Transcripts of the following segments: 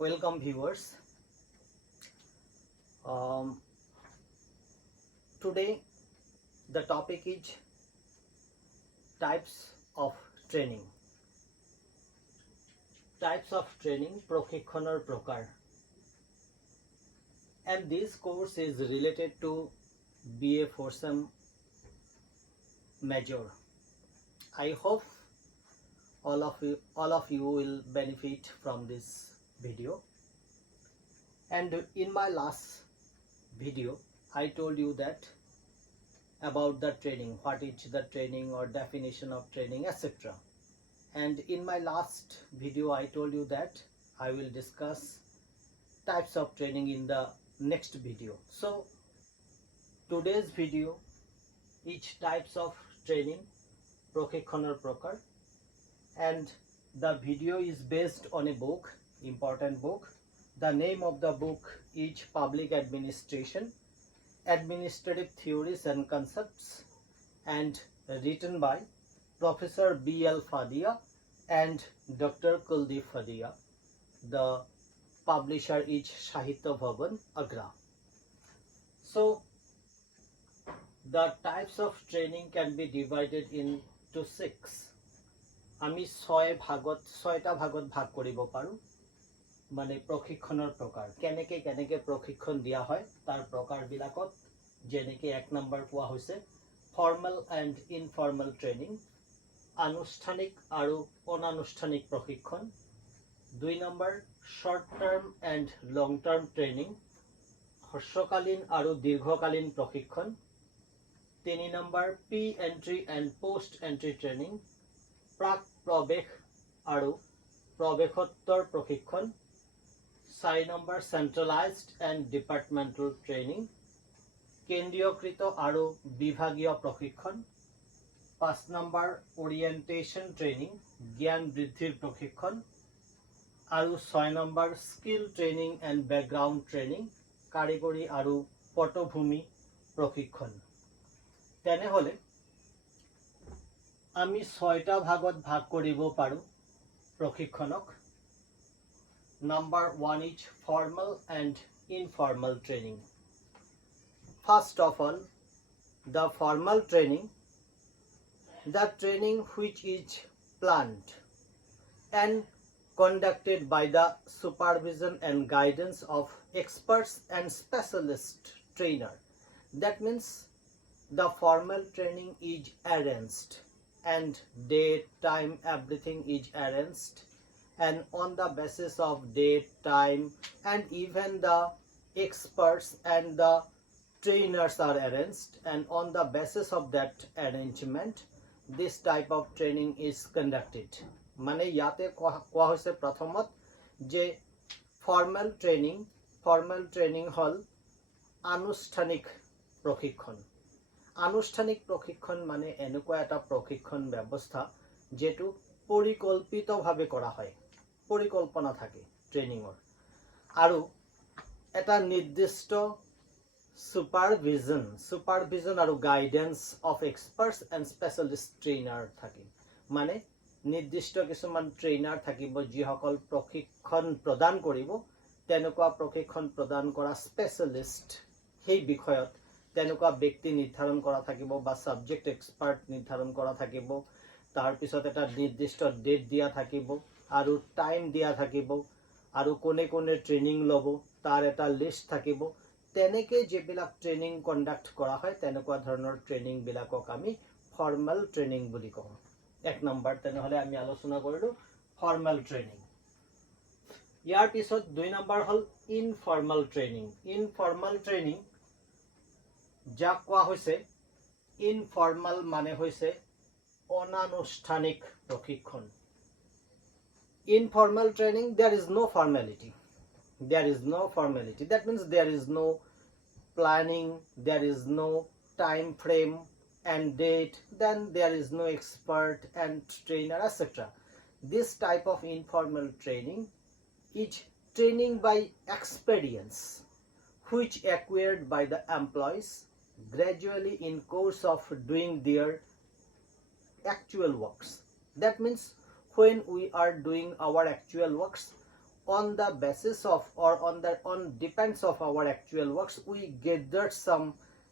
Welcome viewers. Um, Today the topic is types of training. Types of training প্ৰশিক্ষণৰ প্রকার. And this course is related to BA 4 major. I hope all of you will benefit from this video. And in my last video I told you that about the training, what is the training or definition of training, etc. And in my last video I told you that I will discuss types of training in the next video. So today's video is types of training প্ৰশিক্ষণৰ প্রকার, and the video is based on a book, important book. The name of the book is Public Administration, Administrative Theories and Concepts, and written by Professor B.L. Fadia and Dr. Kuldeep Fadia. The publisher is Sahitya Bhavan, Agra. So the types of training can be divided into 6. আমি ছয়টা ভাগত ভাগ কৰিব পাৰো, মানে প্ৰশিক্ষণৰ প্ৰকাৰ কেনেকে প্ৰশিক্ষণ দিয়া হয় তাৰ প্ৰকাৰবিলাকত, যেনেকৈ 1 নম্বৰ কোৱা হৈছে ফৰ্মেল এণ্ড ইনফৰ্মেল ট্ৰেইনিং, আনুষ্ঠানিক আৰু অনানুষ্ঠানিক প্ৰশিক্ষণ। 2 number short term and long term training, হ্ৰস্বকালীন আৰু দীৰ্ঘকালীন প্ৰশিক্ষণ। 3 number pre entry and post entry training, প্ৰাক প্ৰৱেশ আৰু প্ৰৱেশোত্তৰ প্ৰশিক্ষণ। 4 number centralised and departmental training, কেন্দ্ৰীয়কৃত আৰু বিভাগীয় প্ৰশিক্ষণ। 5 নম্বৰ ওৰিয়েণ্টেশ্যন ট্ৰেইনিং, জ্ঞান বৃদ্ধিৰ প্ৰশিক্ষণ। আৰু 6 number skill training and background training, কাৰিকৰী আৰু পটভূমি প্ৰশিক্ষণ। তেনেহ'লে আমি 6টা ভাগত ভাগ কৰিব পাৰো প্ৰশিক্ষণক। Number 1 is formal and informal training. First of all, the formal training, the training which is planned and conducted by the supervision and guidance of experts and specialist trainer. That means the formal training is arranged, and date, time, everything is arranged, and on the basis of date, time, and even the experts and the trainers are arranged, and on the basis of that arrangement this type of training is conducted. মানে ইয়াতে কোৱা হৈছে প্ৰথমত যে formal training হল আনুষ্ঠানিক প্ৰশিক্ষণ। আনুষ্ঠানিক প্ৰশিক্ষণ মানে এনেকুৱা এটা প্ৰশিক্ষণ ব্যৱস্থা যেটো পৰিকল্পিতভাৱে কৰা হয়, পৰিকল্পনা থাকে ট্ৰেইনিঙৰ, আৰু এটা নিৰ্দিষ্ট সুপাৰভিজন আৰু guidance of experts and specialist trainer থাকে। মানে নিৰ্দিষ্ট কিছুমান ট্ৰেইনাৰ থাকিব যিসকল প্ৰশিক্ষণ প্ৰদান কৰিব, তেনেকুৱা প্ৰশিক্ষণ প্ৰদান কৰা স্পেচিয়েলিষ্ট, সেই বিষয়ত তেনেকুৱা ব্যক্তি নিৰ্ধাৰণ কৰা থাকিব বা সাবজেক্ট এক্সপাৰ্ট নিৰ্ধাৰণ কৰা থাকিব। তাৰ পিছত এটা নিৰ্দিষ্ট ডেট দিয়া থাকিব আৰু টাইম দিয়া থাকিব, আৰু কোনে ট্ৰেইনিং ল'ব তাৰ এটা লিষ্ট থাকিব। তেনেকে যিবিলাক ট্ৰেইনিং কণ্ডাক্ট কৰা হয় তেনেকুৱা ধৰণৰ ট্ৰেইনিং বিলাকক আমি ফৰ্মেল ট্ৰেইনিং বুলি কওঁ। 1 নম্বৰ তেনেহ'লে আমি আলোচনা কৰিলো ফৰ্মেল ট্ৰেইনিং। ইয়াৰ পিছত 2 নম্বৰ হ'ল ইনফৰ্মেল ট্ৰেইনিং। ইনফৰ্মেল ট্ৰেইনিং যাক কোৱা হৈছে ইনফৰ্মেল মানে হৈছে অনানুষ্ঠানিক প্ৰশিক্ষণ। Informal training, there is no formality. That means there is no planning, there is no time frame and date, then there is no expert and trainer, etc. This type of informal training is training by experience, which acquired by the employees gradually in course of doing their actual works. That means when we are doing our actual works, on the basis of or on depends of our actual works we gathered some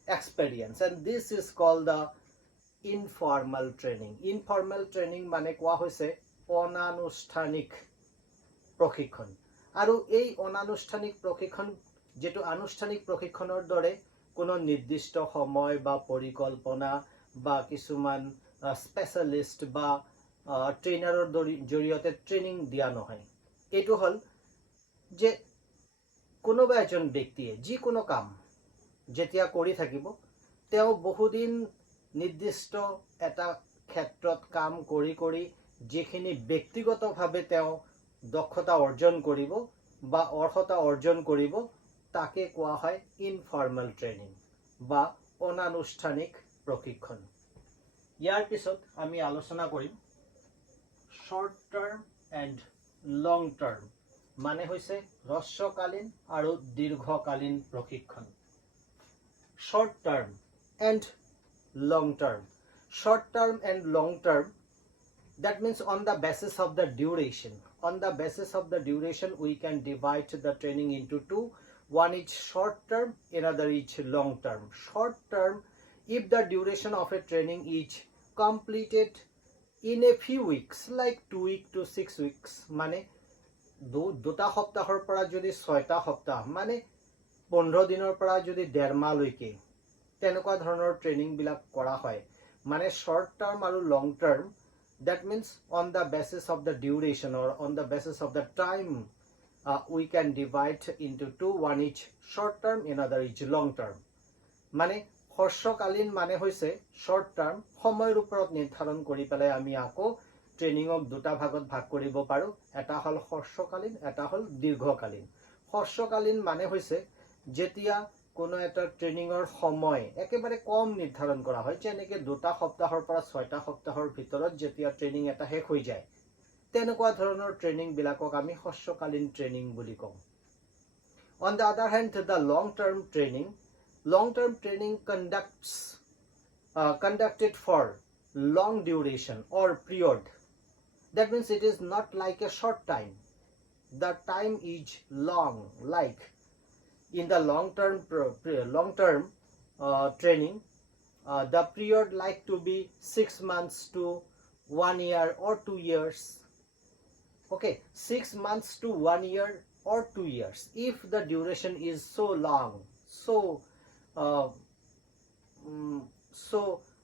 experience, and this is called the informal training. Informal training mane koa hoise অনানুষ্ঠানিক প্ৰশিক্ষণ, আৰু এই অনানুষ্ঠানিক প্ৰশিক্ষণ যেটো আনুষ্ঠানিক প্ৰশিক্ষণৰ দৰে কোনো নিৰ্দিষ্ট সময় বা পৰিকল্পনা বা কিছুমান স্পেশালিষ্ট বা ট্ৰেইনাৰৰ জৰিয়তে ট্ৰেইনিং দিয়া নহয়। এইটো হল যে কোনোবা এজন ব্যক্তিয়ে যিকোনো কাম যেতিয়া কৰি থাকিব তেওঁ বহুদিন নিৰ্দিষ্ট এটা ক্ষেত্ৰত কাম কৰি কৰি যিখিনি ব্যক্তিগতভাৱে তেওঁ দক্ষতা অৰ্জন কৰিব বা অৰ্হতা অৰ্জন কৰিব তাকে কোৱা হয় ইনফৰ্মেল ট্ৰেইনিং বা অনানুষ্ঠানিক প্ৰশিক্ষণ। ইয়াৰ পিছত আমি আলোচনা কৰিম short term and long term, মানে হৈছে হ্ৰস্বকালীন আৰু দীৰ্ঘকালীন প্ৰশিক্ষণ। Short term and long term. Short term and long term, that means on the basis of the duration. On the basis of the duration we can divide the training into two. One is short term, another is long term. Short term, if the duration of a training is completed in a few weeks, like 2 weeks to 6 weeks, মানে দুটা সপ্তাহৰ পৰা যদি 6টা সপ্তাহ মানে 15 দিনৰ পৰা যদি 1.5 মাহ লৈকে তেনেকুৱা ধৰণৰ ট্ৰেইনিং বিলাক কৰা হয়, মানে শৰ্ট টাৰ্ম আৰু লং term, that means on the basis of the duration or on the basis of the time we can divide into two. One is short term, another is long term. মানে হ্ৰস্বকালীন মানে হৈছে short term, সময়ৰ ওপৰত নিৰ্ধাৰণ কৰি পেলাই আমি আকৌ ট্ৰেইনিংক দুটা ভাগত ভাগ কৰিব পাৰো, এটা হল হ্ৰস্বকালীন, এটা হল দীৰ্ঘকালীন। হ্ৰস্বকালীন মানে হৈছে যেতিয়া কোনো এটা ট্ৰেইনিংৰ সময় একেবাৰে কম নিৰ্ধাৰণ কৰা হয়, যেনেকৈ 2টা সপ্তাহৰ পৰা 6টা সপ্তাহৰ ভিতৰত যেতিয়া ট্ৰেইনিং এটা শেষ হৈ যায় তেনেকুৱা ধৰণৰ ট্ৰেইনিং বিলাকক আমি হ্ৰস্বকালীন ট্ৰেইনিং বুলি কওঁ। On the other hand, the long term training conducted for long duration or period. That means it is not like a short time. The time is long, like in the long term training, the period like to be 6 months to 1 year or 2 years. Okay, 6 months to 1 year or 2 years. If the duration is so long, so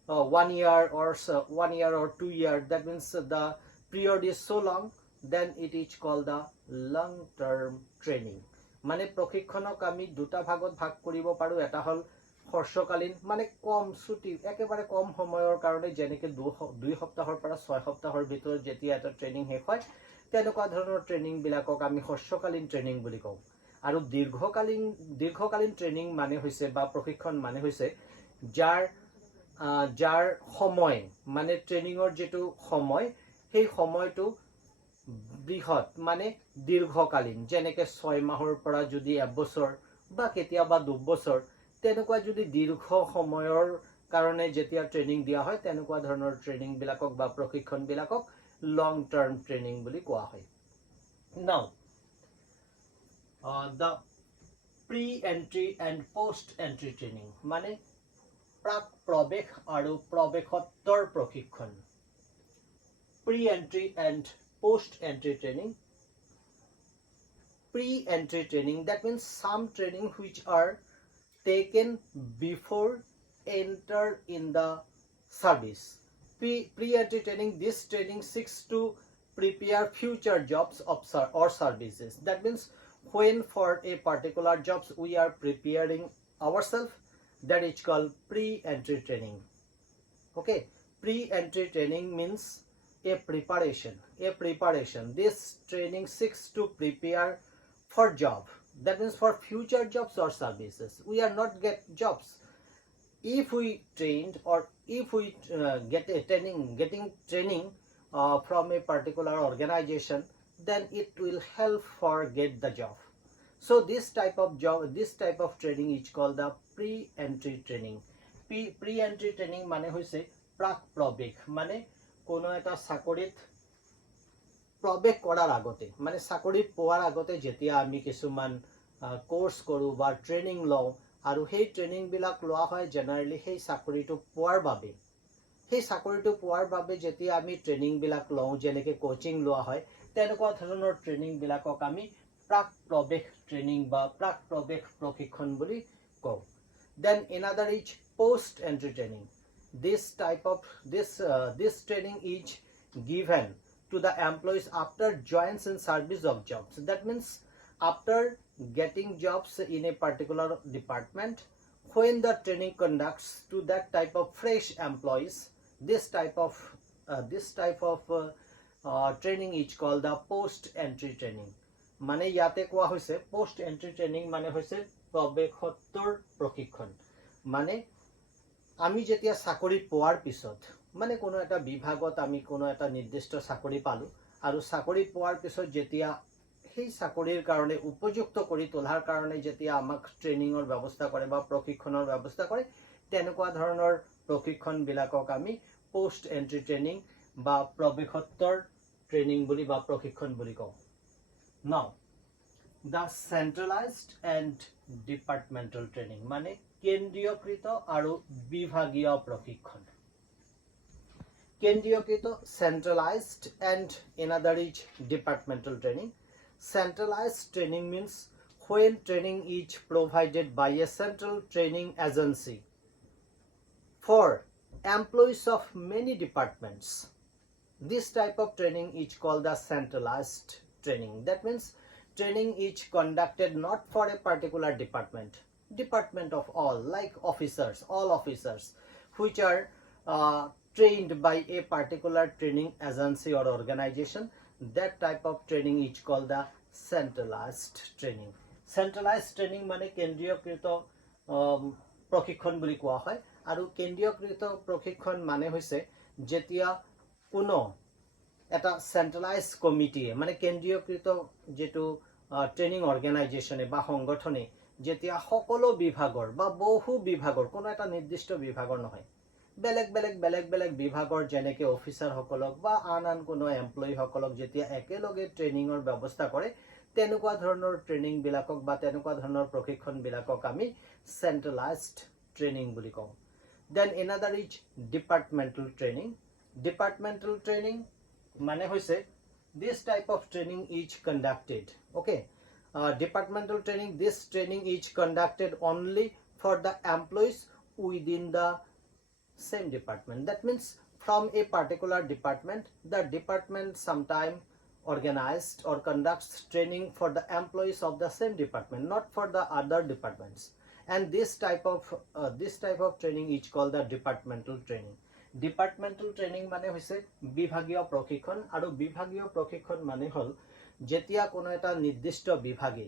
1 year or 2 years, that means the period is so long, then it is called the long term training. মানে প্ৰশিক্ষণক আমি দুটা ভাগত ভাগ কৰিব পাৰো, এটা হল হ্ৰস্বকালীন মানে কম ছুটি একেবাৰে কম সময়ৰ কাৰণে, যেনেকৈ 2 সপ্তাহৰ পৰা 6 সপ্তাহৰ ভিতৰত যেতিয়া এটা ট্ৰেইনিং শেষ হয় তেনেকুৱা ধৰণৰ ট্ৰেইনিং বিলাকক আমি হ্ৰস্বকালীন ট্ৰেইনিং বুলি কওঁ। আৰু দীৰ্ঘকালীন ট্ৰেইনিং মানে হৈছে বা প্ৰশিক্ষণ মানে হৈছে যাৰ সময় মানে ট্ৰেইনিংৰ যেটো সময় সেই সময়টো বৃহৎ মানে দীৰ্ঘকালীন, যেনেকৈ 6 মাহৰ পৰা যদি 1 বছৰ বা কেতিয়াবা 2 বছৰ তেনেকুৱা যদি দীৰ্ঘ সময়ৰ কাৰণে যেতিয়া ট্ৰেইনিং দিয়া হয় তেনেকুৱা ধৰণৰ ট্ৰেইনিং বিলাকক বা প্ৰশিক্ষণ বিলাকক লং টাৰ্ম ট্ৰেইনিং বুলি কোৱা হয়। Now the pre-entry and post-entry training, মানে প্ৰাক প্ৰৱেশ আৰু প্ৰৱেশোত্তৰ প্ৰশিক্ষণ। Pre-entry and post-entry training. Pre-entry training, that means some training which are taken before enter in the service. Pre-entry training, this training seeks to prepare future jobs or services. That means when for a particular jobs we are preparing ourselves, that is called pre-entry training. Okay, pre-entry training means a preparation. This training seeks to prepare for job, that means for future jobs or services. We are not get jobs. If we trained or if we getting training from a particular organization, then it will help for get the job. So this type of training is called the pre-entry training. Pre-entry training মানে হৈছে প্ৰাক প্ৰৱেশ, মানে কোনো এটা চাকৰিত প্ৰৱেশ কৰাৰ আগতে মানে চাকৰি পোৱাৰ আগতে যেতিয়া আমি কিছুমান কোৰ্স কৰো বা ট্ৰেনিং লওঁ আৰু সেই ট্ৰেনিং বিলাক লোৱা হয় জেনাৰেলি সেই চাকৰিটো পোৱাৰ বাবে যেতিয়া আমি ট্ৰেনিং বিলাক লওঁ যেনেকৈ কোচিং লোৱা হয় তেনেকুৱা ধৰণৰ ট্ৰেনিং বিলাকক আমি প্ৰাক প্ৰৱেশ ট্ৰেনিং বা প্ৰাক প্ৰৱেশ প্ৰশিক্ষণ বুলি কওঁ then another is post entry training this training is given to the employees after joins in service of jobs that means after getting jobs in a particular department when the training conducts to that type of fresh employees this type of training is called the post entry training মানে ইয়াতে কোৱা হৈছে post entry training মানে হৈছে প্ৰৱেশোত্তৰ প্ৰশিক্ষণ মানে আমি যেতিয়া চাকৰি পোৱাৰ পিছত মানে কোনো এটা বিভাগত আমি কোনো এটা নিৰ্দিষ্ট চাকৰি পালো আৰু চাকৰি পোৱাৰ পিছত যেতিয়া সেই চাকৰিৰ কাৰণে উপযুক্ত কৰি তোলাৰ কাৰণে যেতিয়া আমাক ট্ৰেনিংৰ ব্যৱস্থা কৰে বা প্ৰশিক্ষণৰ ব্যৱস্থা কৰে তেনেকুৱা ধৰণৰ প্ৰশিক্ষণ বিলাকক আমি পোষ্ট এন্ট্ৰি ট্ৰেনিং বা প্ৰৱেশোত্তৰ ট্ৰেনিং বুলি বা প্ৰশিক্ষণ বুলি কওঁ নাও the centralized and departmental training মানে কেন্দ্ৰীয়কৃত আৰু বিভাগীয় প্ৰশিক্ষণ কেন্দ্ৰীয়কৃত centralized and another is departmental training centralized training means when training is provided by a central training agency for employees of many departments this type of training is called the centralized training that means training is conducted not for a particular department of all like all officers which are trained by a particular training agency or organization that type of training is called the centralized training মানে কেন্দ্ৰীয়কৃত প্ৰশিক্ষণ বুলি কোৱা হয় আৰু কেন্দ্ৰীয়কৃত প্ৰশিক্ষণ মানে হৈছে যেতিয়া কোনো এটা সেন্ট্ৰালাইজ কমিটি মানে কেন্দ্ৰীয়কৃত যেটো ট্ৰেনিং অৰ্গানাইজেচনে বা সংগঠনে যেতিয়া সকলো বিভাগৰ বা বহু বিভাগৰ কোনো এটা নিৰ্দিষ্ট বিভাগৰ নহয় বেলেগ বিভাগৰ যেনেকৈ অফিচাৰ সকলক বা আন কোনো এমপ্লয়ি সকলক যেতিয়া একেলগে ট্ৰেনিংৰ ব্যৱস্থা কৰে তেনেকুৱা ধৰণৰ ট্ৰেনিং বিলাকক বা তেনেকুৱা ধৰণৰ প্ৰশিক্ষণ বিলাকক আমি সেন্ট্ৰালাইজড ট্ৰেনিং বুলি কওঁ then another is departmental training মানে হৈছে this type of training is conducted okay departmental training this training is conducted only for the employees within the same department that means from a particular department the department sometime organized or conducts training for the employees of the same department not for the other departments and this type of training is called the departmental training মানে হৈছে বিভাগীয় প্ৰশিক্ষণ আৰু বিভাগীয় প্ৰশিক্ষণ মানে হল যেতিয়া কোনো এটা নিৰ্দিষ্ট বিভাগে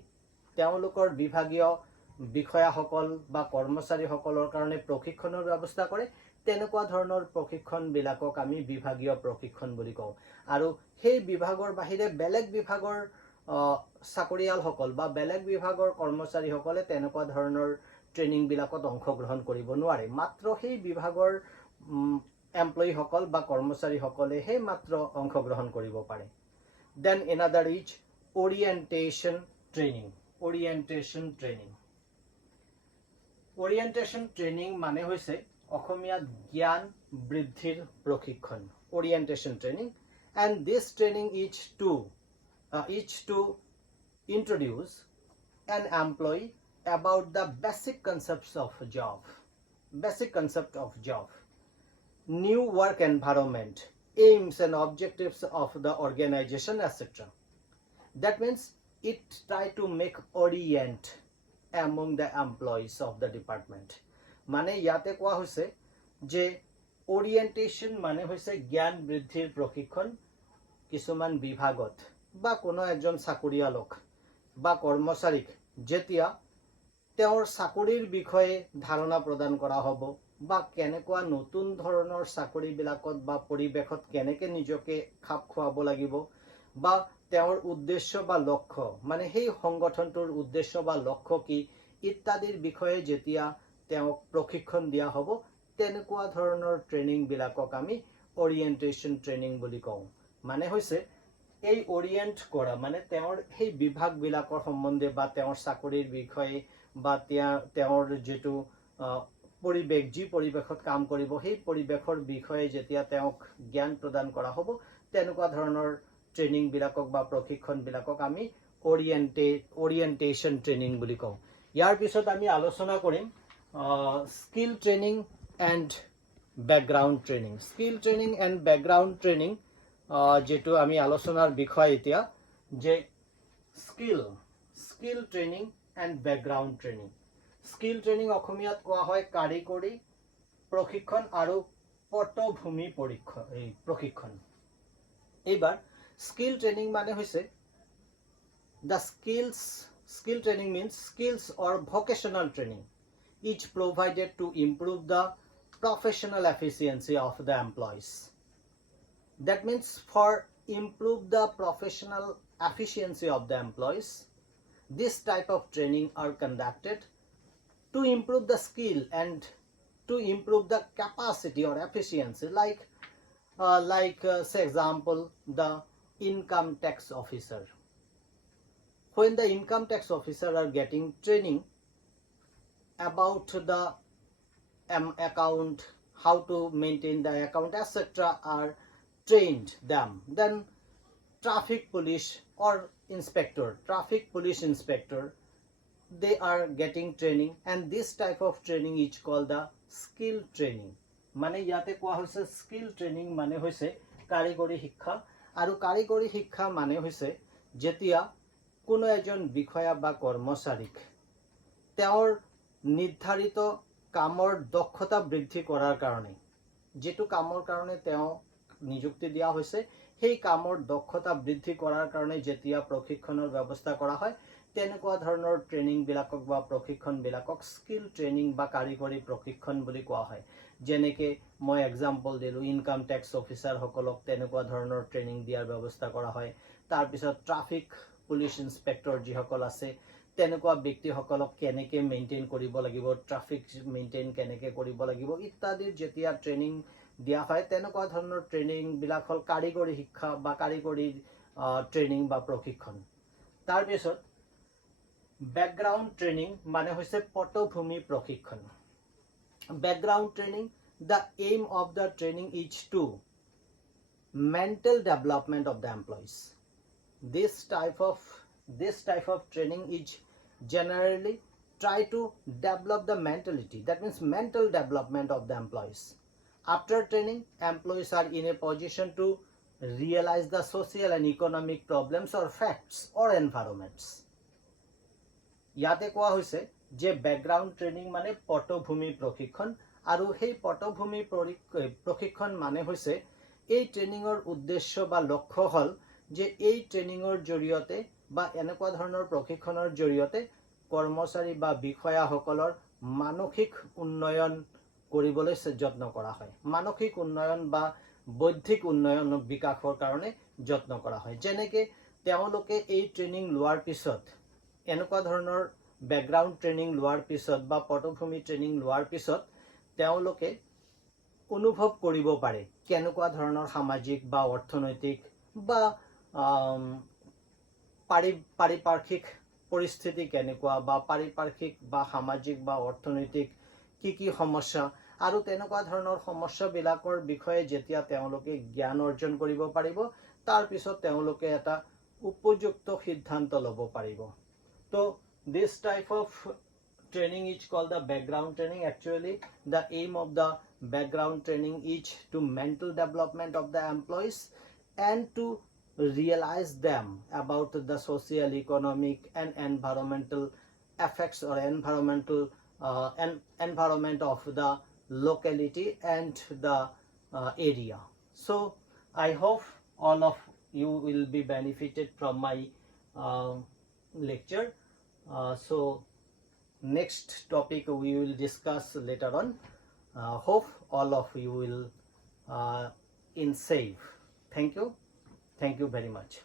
তেওঁলোকৰ বিভাগীয় বিষয়াসকল বা কৰ্মচাৰীসকলৰ কাৰণে প্ৰশিক্ষণৰ ব্যৱস্থা কৰে তেনেকুৱা ধৰণৰ প্ৰশিক্ষণ বিলাকক আমি বিভাগীয় প্ৰশিক্ষণ বুলি কওঁ আৰু সেই বিভাগৰ বাহিৰে বেলেগ বিভাগৰ চাকৰিয়ালসকল বা বেলেগ বিভাগৰ কৰ্মচাৰীসকলে তেনেকুৱা ধৰণৰ ট্ৰেনিং বিলাকত অংশগ্ৰহণ কৰিব নোৱাৰে মাত্ৰ সেই বিভাগৰ এমপ্লয়ি সকল বা কৰ্মচাৰী সকলে হে মাত্ৰ অংশগ্ৰহণ কৰিব পাৰে then another is orientation training মানে হৈছে অসমীয়া জ্ঞান বৃদ্ধিৰ প্ৰশিক্ষণ orientation training and this training is to introduce an employee about the basic concept of job new work environment aims and objectives of the organization etc that means it try to make orient among the employees of the department মানে ইয়াতে কোৱা হৈছে যে orientation মানে হৈছে জ্ঞান বৃদ্ধিৰ প্ৰশিক্ষণ কিছুমান বিভাগত বা কোনো একজন চাকৰিয়ালক বা কৰ্মচাৰীক যেতিয়া তেওঁৰ চাকৰিৰ বিষয়ে ধাৰণা প্ৰদান কৰা হ'ব বা কেনেকুৱা নতুন ধৰণৰ চাকৰি বিলাকত বা পৰিবেশত কেনেকৈ নিজকে খাপ খোৱাব লাগিব বা তেওঁৰ উদ্দেশ্য বা লক্ষ্য মানে সেই সংগঠনটোৰ উদ্দেশ্য বা লক্ষ্য কি ইত্যাদিৰ বিষয়ে যেতিয়া তেওঁক প্ৰশিক্ষণ দিয়া হ'ব তেনেকুৱা ধৰণৰ ট্ৰেনিং বিলাকক আমি orientation training বুলি কওঁ মানে হৈছে এই ওৰিয়েণ্ট কৰা মানে তেওঁৰ সেই বিভাগবিলাকৰ সম্বন্ধে বা তেওঁৰ চাকৰিৰ বিষয়ে বা তেওঁৰ যেটো পৰিবেশ যি পৰিবেশত কাম কৰিব সেই পৰিবেশৰ বিষয়ে যেতিয়া তেওঁক জ্ঞান প্ৰদান কৰা হ'ব তেনেকুৱা ধৰণৰ ট্ৰেনিং বিলাকক বা প্ৰশিক্ষণ বিলাকক আমি ওৰিয়েণ্টেশন ট্ৰেনিং বুলি কওঁ ইয়াৰ পিছত আমি আলোচনা কৰিম skill training and background training skill training and background training যেটো আমি আলোচনাৰ বিষয় এতিয়া যে skill training and background training skill training অসমীয়াত কোৱা হয় কাৰিকৰী প্ৰশিক্ষণ আৰু পটভূমি প্ৰশিক্ষণ এইবাৰ স্কিল ট্ৰেনিং মানে হৈছে the skill training means skills or vocational training each provided to improve the professional efficiency of the employees. That means for improve the professional efficiency of the employees, this type of training are conducted to improve the skill and to improve the capacity or efficiency like say example the income tax officer. When the income tax officer are getting training about the account, how to maintain the account, etc. are trained them, then traffic police inspector, they are getting training and this type of training is called the skill training. মানে ইয়াতে কোৱা হৈছে skill training মানে হৈছে কাৰিকৰী শিক্ষা আৰু কাৰিকৰী শিক্ষা মানে হৈছে যেতিয়া কোনো এজন বিষয়া বা কৰ্মচাৰীক তেওঁৰ নিৰ্ধাৰিত কামৰ দক্ষতা বৃদ্ধি কৰাৰ কাৰণে যেটো কামৰ কাৰণে তেওঁ নিযুক্তি দিয়া হৈছে সেই কামৰ দক্ষতা বৃদ্ধি কৰাৰ কাৰণে যেতিয়া প্ৰশিক্ষণৰ ব্যৱস্থা কৰা হয় তেনেকুৱা ধৰণৰ ট্ৰেনিং বিলাকক বা প্ৰশিক্ষণ বিলাকক স্কিল ট্ৰেনিং বা কাৰিকৰী প্ৰশিক্ষণ বুলি কোৱা হয় যেনেকৈ মই এক্সাম্পল দিলো ইনকাম টেক্স অফিচাৰ সকলক তেনেকুৱা ধৰণৰ ট্ৰেনিং দিয়াৰ ব্যৱস্থা কৰা হয় তাৰ পিছত ট্ৰাফিক পুলিচ ইন্সপেক্টৰ যিসকল আছে তেনেকুৱা ব্যক্তিসকলক কেনেকৈ মেইনটেইন কৰিব লাগিব ট্ৰাফিক মেইনটেইন কেনেকৈ কৰিব লাগিব ইত্যাদি যেতিয়া ট্ৰেনিং দিয়া হয় তেনেকুৱা ধৰণৰ ট্ৰেনিং বিলাক হল কাৰিকৰী শিক্ষা বা কাৰিকৰী ট্ৰেনিং বা প্ৰশিক্ষণ তাৰ পিছত বেকগ্ৰাউণ্ড ট্ৰেনিং মানে হৈছে পটভূমি প্ৰশিক্ষণ background training the aim of the training is to mental development of the employees. This type of training is generally try to develop the mentality, that means mental development of the employees. After training, employees are in a position to realize the social and economic problems or facts or environments. ইয়াতে কোৱা হৈছে যে ব্যাকগ্ৰাউণ্ড training মানে পটভূমি প্ৰশিক্ষণ আৰু সেই পটভূমি প্ৰশিক্ষণ মানে হৈছে এই ট্ৰেনিঙৰ উদ্দেশ্য বা লক্ষ্য হল যে এই ট্ৰেনিঙৰ জৰিয়তে বা এনেকুৱা ধৰণৰ প্ৰশিক্ষণৰ জৰিয়তে কৰ্মচাৰী বা বিষয়াসকলৰ মানসিক উন্নয়ন কৰিবলৈ যত্ন কৰা হয় মানসিক উন্নয়ন বা বৌদ্ধিক উন্নয়ন বিকাশৰ কাৰণে যত্ন কৰা হয় যেনেকৈ তেওঁলোকে এই ট্ৰেনিং লোৱাৰ পিছত এনেকুৱা ধৰণৰ ব্যাকগ্ৰাউণ্ড ট্ৰেনিং লোৱাৰ পিছত বা পটভূমি ট্ৰেনিং লোৱাৰ পিছত তেওঁলোকে অনুভৱ কৰিব পাৰে কেনেকুৱা ধৰণৰ সামাজিক বা অৰ্থনৈতিক বা পাৰিপাৰ্শ্বিক পৰিস্থিতি কেনেকুৱা বা পাৰিপাৰ্শ্বিক বা সামাজিক বা অৰ্থনৈতিক কি সমস্যা আৰু তেনেকুৱা ধৰণৰ সমস্যাবিলাকৰ বিষয়ে যেতিয়া তেওঁলোকে জ্ঞান অৰ্জন কৰিব পাৰিব তাৰ পিছত তেওঁলোকে এটা উপযুক্ত সিদ্ধান্ত ল'ব পাৰিব তো this type of training is called the background training. Actually, the aim of the background training is to mental development of the employees and to realize them about the social, economic and environmental effects or environment of the locality and the area. So I hope all of you will be benefited from my lecture. So next topic we will discuss later on. Hope all of you will in safe. Thank you very much.